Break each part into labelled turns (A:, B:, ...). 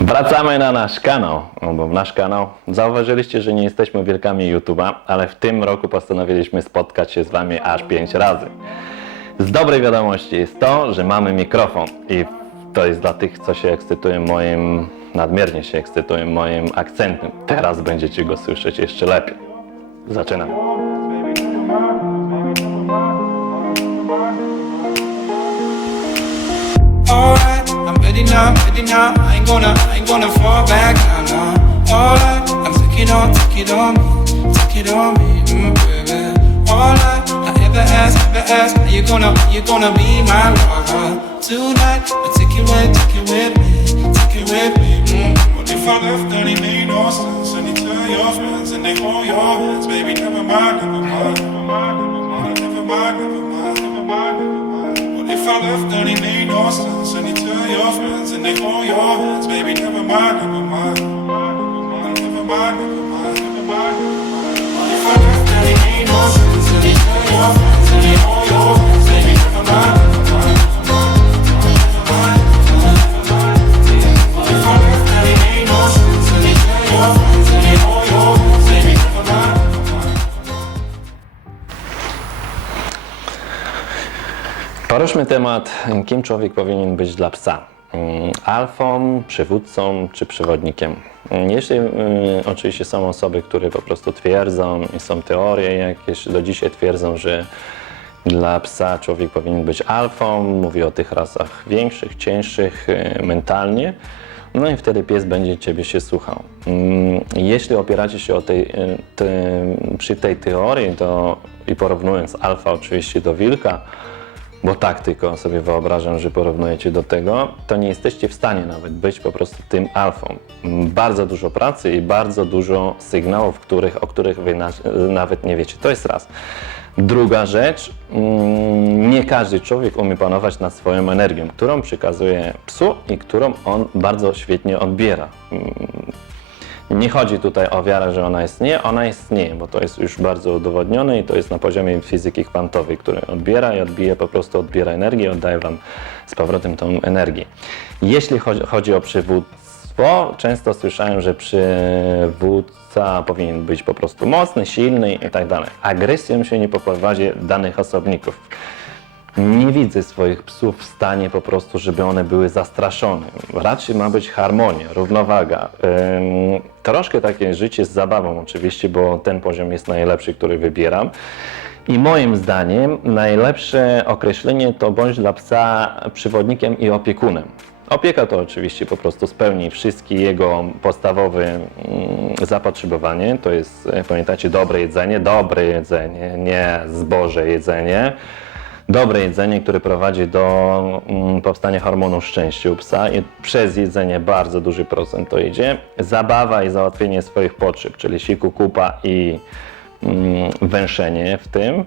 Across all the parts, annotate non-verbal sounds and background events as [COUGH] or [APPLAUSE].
A: Wracamy na nasz kanał, albo nasz kanał. Zauważyliście, że nie jesteśmy wielkami YouTube'a, ale w tym roku postanowiliśmy spotkać się z Wami aż 5 razy. Z dobrej wiadomości jest to, że mamy mikrofon i to jest dla tych, co się ekscytują moim, nadmiernie się ekscytują moim akcentem. Teraz będziecie go słyszeć jeszcze lepiej. Zaczynamy.
B: I'm ready now. I ain't gonna, I ain't gonna fall back now, now. Alright, I'm taking on, take it on me, take it on me, mm, baby. Alright, I I ever ask, ever ask, are you gonna, are you gonna be my lover tonight? I take it with, take it with me, take it with me. Mm. What if I left and it made no sense? And you tell your friends and they hold your hands, baby. Never mind, never mind, your friends and they hold your hands, baby. Never mind, never mind, never mind, never mind, never mind, if I left and it made no sense? And they tell your friends and they hold your hands, baby. Never mind.
A: Poruszmy temat, kim człowiek powinien być dla psa. Mm, Alfą, przywódcą czy przewodnikiem. Mm, Jeśli y, oczywiście są osoby, które po prostu twierdzą i są teorie jakieś, do dzisiaj twierdzą, że dla psa człowiek powinien być alfą, mówi o tych rasach większych, cięższych y, mentalnie, no i wtedy pies będzie Ciebie się słuchał. Mm, Jeśli opieracie się o tej, y, te, przy tej teorii to, i porównując alfa oczywiście do wilka, bo tak tylko sobie wyobrażam, że porównujecie do tego, to nie jesteście w stanie nawet być po prostu tym alfą. Mm, Bardzo dużo pracy i bardzo dużo sygnałów, których, o których wy na, nawet nie wiecie. To jest raz. Druga rzecz, mm, nie każdy człowiek umie panować nad swoją energią, którą przekazuje psu i którą on bardzo świetnie odbiera. Nie chodzi tutaj o wiarę, że ona istnieje, ona istnieje, bo to jest już bardzo udowodnione i to jest na poziomie fizyki kwantowej, który odbiera i odbija, po prostu odbiera energię oddaje Wam z powrotem tą energię. Jeśli chodzi, chodzi o przywództwo, często słyszałem, że przywódca powinien być po prostu mocny, silny i tak dalej. Agresją się nie poprowadzi danych osobników. Nie widzę swoich psów w stanie po prostu, żeby one były zastraszone. Raczej ma być harmonia, równowaga. Ym, troszkę takie życie z zabawą oczywiście, bo ten poziom jest najlepszy, który wybieram. I moim zdaniem najlepsze określenie to bądź dla psa przewodnikiem i opiekunem. Opieka to oczywiście po prostu spełni wszystkie jego podstawowe mm, zapotrzebowanie. To jest, e, pamiętacie, dobre jedzenie, dobre jedzenie, nie zboże jedzenie dobre jedzenie, które prowadzi do mm, powstania hormonu szczęścia u psa i przez jedzenie bardzo duży procent to idzie. Zabawa i załatwienie swoich potrzeb, czyli siku, kupa i mm, węszenie w tym.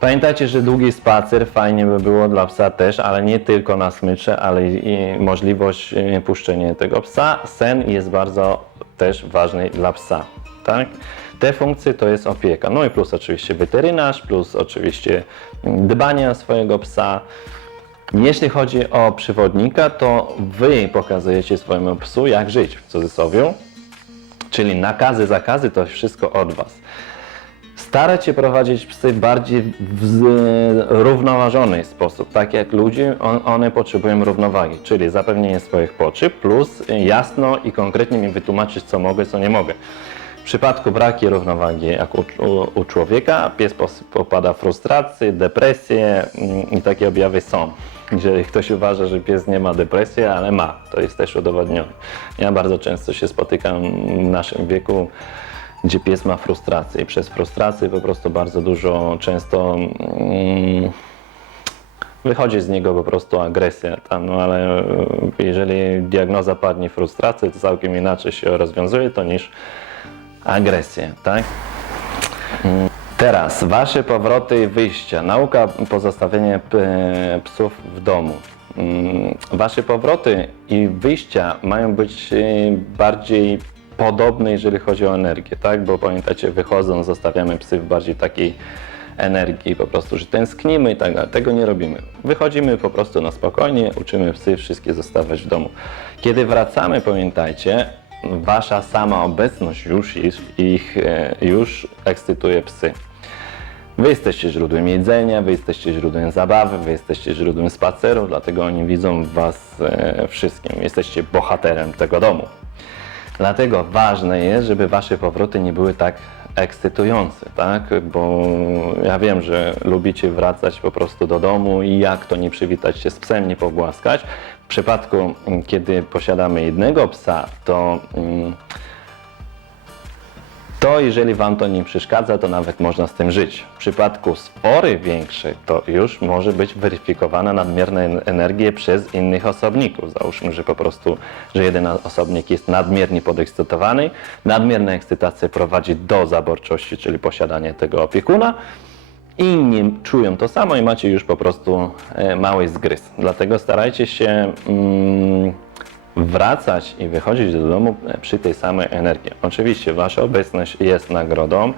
A: Pamiętajcie, że długi spacer fajnie by było dla psa też, ale nie tylko na smycze, ale i możliwość y, puszczenia tego psa. Sen jest bardzo też ważny dla psa, tak? Te funkcje to jest opieka. No i plus oczywiście weterynarz, plus oczywiście dbanie o swojego psa. Jeśli chodzi o przewodnika, to wy pokazujecie swojemu psu, jak żyć w cudzysłowie, czyli nakazy, zakazy to wszystko od was. Starać się prowadzić psy bardziej w zrównoważony sposób, tak jak ludzie, on, one potrzebują równowagi, czyli zapewnienie swoich potrzeb plus jasno i konkretnie mi wytłumaczyć, co mogę, co nie mogę. W przypadku braku równowagi, jak u, u, u człowieka, pies popada w frustrację, depresję mm, i takie objawy są. Jeżeli ktoś uważa, że pies nie ma depresji, ale ma, to jest też udowodnione. Ja bardzo często się spotykam w naszym wieku, gdzie pies ma frustrację i przez frustrację po prostu bardzo dużo, często mm, wychodzi z niego po prostu agresja, tam, no ale e, jeżeli diagnoza padnie frustracja, to całkiem inaczej się rozwiązuje to niż agresję, tak? Mm, Teraz wasze powroty i wyjścia. Nauka pozostawienia p- psów w domu. Mm, Wasze powroty i wyjścia mają być e, bardziej podobne, jeżeli chodzi o energię, tak? Bo pamiętacie, wychodząc, zostawiamy psy w bardziej takiej energii, po prostu, że tęsknimy i tak dalej. Tego nie robimy. Wychodzimy po prostu na spokojnie, uczymy psy wszystkie zostawać w domu. Kiedy wracamy, pamiętajcie, wasza sama obecność już ich, ich e, już ekscytuje psy. Wy jesteście źródłem jedzenia, wy jesteście źródłem zabawy, wy jesteście źródłem spacerów, dlatego oni widzą was e, wszystkim. Jesteście bohaterem tego domu. Dlatego ważne jest, żeby wasze powroty nie były tak ekscytujące, tak? Bo ja wiem, że lubicie wracać po prostu do domu i jak to nie przywitać się z psem, nie pogłaskać. W przypadku, mm, kiedy posiadamy jednego psa, to mm, to jeżeli Wam to nie przeszkadza, to nawet można z tym żyć. W przypadku spory większej, to już może być weryfikowana nadmierna en- energia przez innych osobników. Załóżmy, że po prostu, że jeden osobnik jest nadmiernie podekscytowany, nadmierna ekscytacja prowadzi do zaborczości, czyli posiadania tego opiekuna, inni czują to samo i macie już po prostu e, mały zgryz. Dlatego starajcie się mm, wracać i wychodzić do domu e, przy tej samej energii. Oczywiście wasza obecność jest nagrodą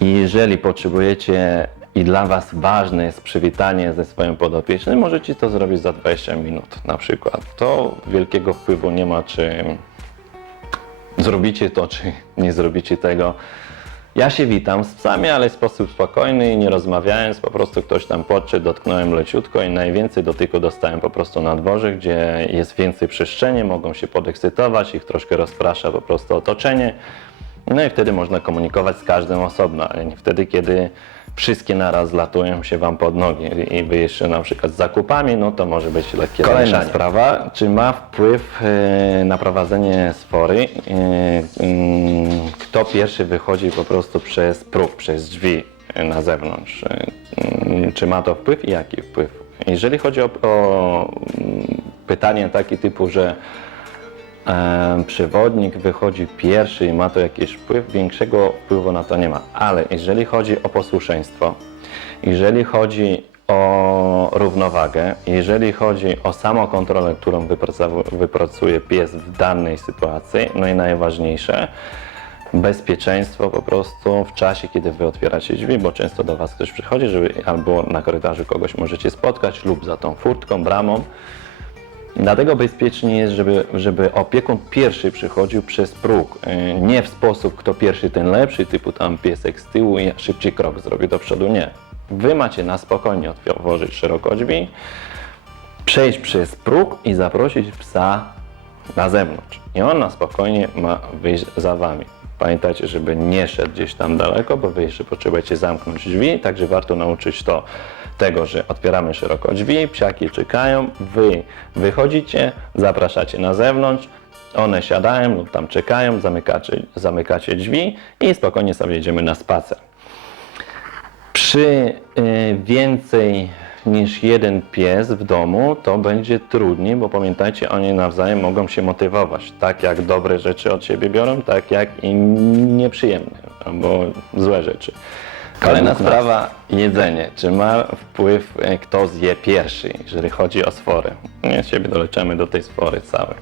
A: i jeżeli potrzebujecie i dla was ważne jest przywitanie ze swoim podopiecznym, możecie to zrobić za 20 minut na przykład. To wielkiego wpływu nie ma, czy zrobicie to, czy nie zrobicie tego. Ja się witam z psami, ale w sposób spokojny i nie rozmawiając, po prostu ktoś tam podszedł, dotknąłem leciutko i najwięcej dotyku dostałem po prostu na dworze, gdzie jest więcej przestrzeni, mogą się podekscytować, ich troszkę rozprasza po prostu otoczenie. No i wtedy można komunikować z każdym osobno, ale nie wtedy, kiedy wszystkie naraz latują się Wam pod nogi i Wy jeszcze na przykład z zakupami, no to może być lekkie
C: Kolejna
A: zamieszanie. sprawa, czy ma wpływ e, na prowadzenie spory, e, mm, kto pierwszy wychodzi po prostu przez próg, przez drzwi na zewnątrz. E, mm, Czy ma to wpływ i jaki wpływ? Jeżeli chodzi o, o mm, pytanie takie typu, że przewodnik wychodzi pierwszy i ma to jakiś wpływ, większego wpływu na to nie ma. Ale jeżeli chodzi o posłuszeństwo, jeżeli chodzi o równowagę, jeżeli chodzi o samokontrolę, którą wypracuje pies w danej sytuacji, no i najważniejsze, bezpieczeństwo po prostu w czasie, kiedy wy otwieracie drzwi, bo często do was ktoś przychodzi, żeby albo na korytarzu kogoś możecie spotkać, lub za tą furtką, bramą. Dlatego bezpiecznie jest, żeby, żeby opiekun pierwszy przychodził przez próg. Yy, Nie w sposób, kto pierwszy, ten lepszy, typu tam piesek z tyłu i szybciej krok zrobi do przodu. Nie. Wy macie na spokojnie otworzyć szeroko drzwi, przejść przez próg i zaprosić psa na zewnątrz. I on na spokojnie ma wyjść za wami. Pamiętajcie, żeby nie szedł gdzieś tam daleko, bo wy jeszcze potrzebujecie zamknąć drzwi, także warto nauczyć to tego, że otwieramy szeroko drzwi, psiaki czekają, wy wychodzicie, zapraszacie na zewnątrz, one siadają lub tam czekają, zamykacie, zamykacie drzwi i spokojnie sobie jedziemy na spacer. Przy y, więcej niż jeden pies w domu to będzie trudniej, bo pamiętajcie, oni nawzajem mogą się motywować. Tak jak dobre rzeczy od siebie biorą, tak jak i nieprzyjemne albo złe rzeczy. Kolejna sprawa, jedzenie. Czy ma wpływ, e, kto zje pierwszy, jeżeli chodzi o sfory? Nie, siebie doleczamy do tej sfory całej.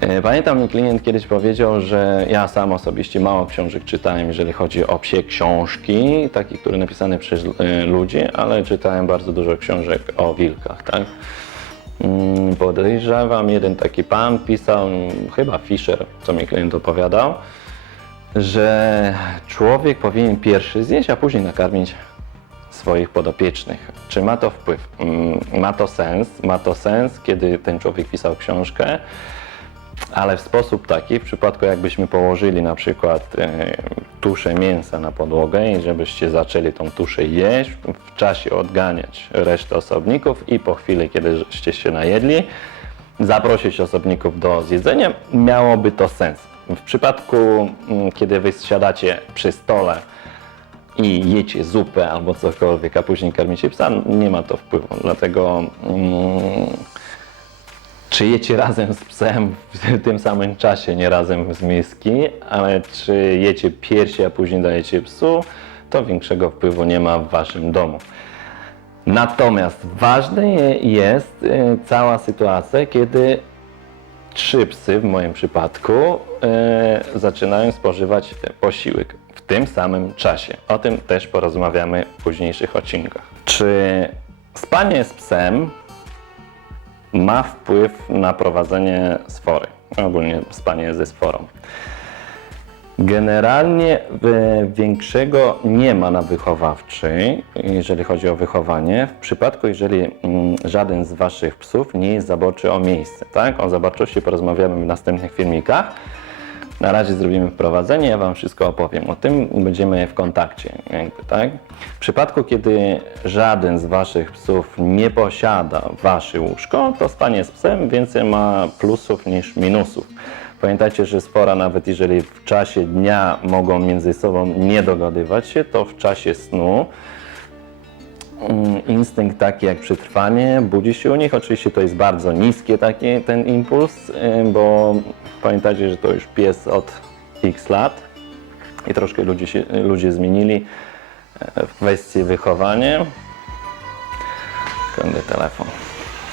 A: E, Pamiętam, mi klient kiedyś powiedział, że ja sam osobiście mało książek czytałem, jeżeli chodzi o psie książki, takie, które napisane przez e, ludzi, ale czytałem bardzo dużo książek o wilkach, tak? Mm, Podejrzewam, jeden taki pan pisał, mm, chyba Fischer, co mi klient opowiadał, że człowiek powinien pierwszy zjeść, a później nakarmić swoich podopiecznych. Czy ma to wpływ? Mm, Ma to sens. Ma to sens, kiedy ten człowiek pisał książkę, ale w sposób taki, w przypadku jakbyśmy położyli na przykład e, tuszę mięsa na podłogę i żebyście zaczęli tą tuszę jeść, w czasie odganiać resztę osobników i po chwili, kiedy żeście się najedli, zaprosić osobników do zjedzenia, miałoby to sens. W przypadku, mm, kiedy wy siadacie przy stole i jecie zupę albo cokolwiek, a później karmicie psa, nie ma to wpływu. Dlatego mm, czy jecie razem z psem w [LAUGHS] tym samym czasie, nie razem z miski, ale czy jecie piersi, a później dajecie psu, to większego wpływu nie ma w waszym domu. Natomiast ważne je- jest e, cała sytuacja, kiedy trzy psy w moim przypadku e, zaczynają spożywać posiłek. w tym samym czasie. O tym też porozmawiamy w późniejszych odcinkach. Czy spanie z psem ma wpływ na prowadzenie sfory? Ogólnie spanie ze sforą. Generalnie e, większego nie ma na wychowawczej, jeżeli chodzi o wychowanie. W przypadku, jeżeli mm, żaden z Waszych psów nie jest zaborczy o miejsce, tak? O zaborczości porozmawiamy w następnych filmikach. Na razie zrobimy wprowadzenie, ja Wam wszystko opowiem. O tym będziemy w kontakcie, jakby, tak? W przypadku, kiedy żaden z Waszych psów nie posiada Wasze łóżko, to spanie z psem więcej ma plusów niż minusów. Pamiętajcie, że spora, nawet jeżeli w czasie dnia mogą między sobą nie dogadywać się, to w czasie snu mm, instynkt taki jak przetrwanie budzi się u nich. Oczywiście to jest bardzo niskie taki ten impuls, y, bo pamiętajcie, że to już pies od x lat i troszkę ludzie, się, ludzie zmienili e, w kwestii wychowania. Kądy telefon.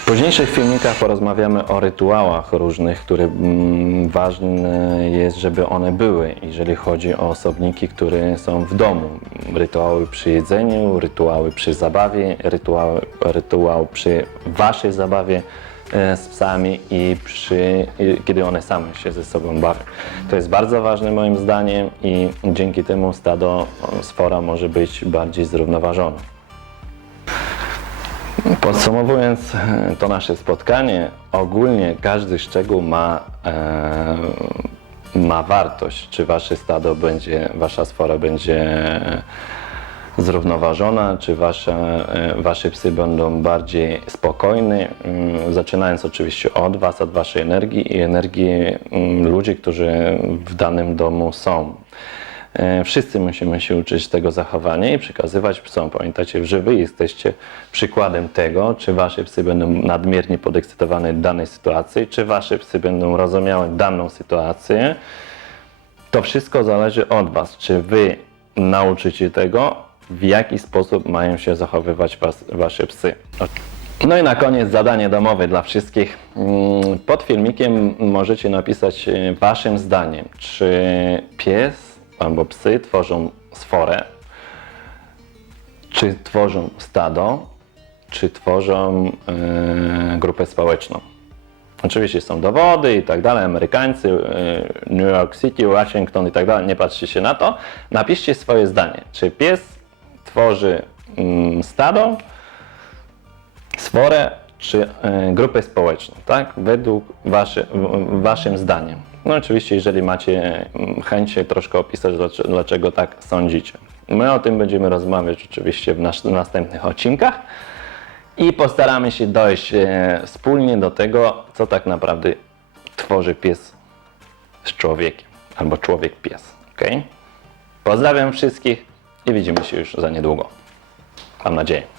A: W późniejszych filmikach porozmawiamy o rytuałach różnych, które mm, ważne jest, żeby one były, jeżeli chodzi o osobniki, które są w domu. Rytuały przy jedzeniu, rytuały przy zabawie, rytuał, rytuał przy waszej zabawie e, z psami i przy, kiedy one same się ze sobą bawią. To jest bardzo ważne moim zdaniem i dzięki temu stado sfora może być bardziej zrównoważone. Podsumowując e, to nasze spotkanie, ogólnie każdy szczegół ma, e, ma wartość. Czy wasze stado będzie, wasza sfora będzie zrównoważona, czy wasze, e, wasze psy będą bardziej spokojne, mm, zaczynając oczywiście od was, od waszej energii i energii mm, ludzi, którzy w danym domu są. E, Wszyscy musimy się uczyć tego zachowania i przekazywać psom. Pamiętajcie, że wy jesteście przykładem tego, czy wasze psy będą nadmiernie podekscytowane danej sytuacji, czy wasze psy będą rozumiały daną sytuację. To wszystko zależy od was, czy wy nauczycie tego, w jaki sposób mają się zachowywać was, wasze psy. No i na koniec zadanie domowe dla wszystkich. Mm, Pod filmikiem możecie napisać e, waszym zdaniem, czy pies albo psy tworzą sforę, czy tworzą stado, czy tworzą e, grupę społeczną. Oczywiście są dowody i tak dalej, Amerykańcy, e, New York City, Washington i tak dalej, nie patrzcie się na to. Napiszcie swoje zdanie, czy pies tworzy mm, stado, sforę czy e, grupę społeczną, tak? Według waszy, waszym zdaniem. No oczywiście, jeżeli macie mm, chęć troszkę opisać, dlaczego, tak sądzicie. My o tym będziemy rozmawiać oczywiście w, nas, w następnych odcinkach i postaramy się dojść e, wspólnie do tego, co tak naprawdę tworzy pies z człowiekiem, albo człowiek-pies, ok? Pozdrawiam wszystkich i widzimy się już za niedługo. Mam nadzieję.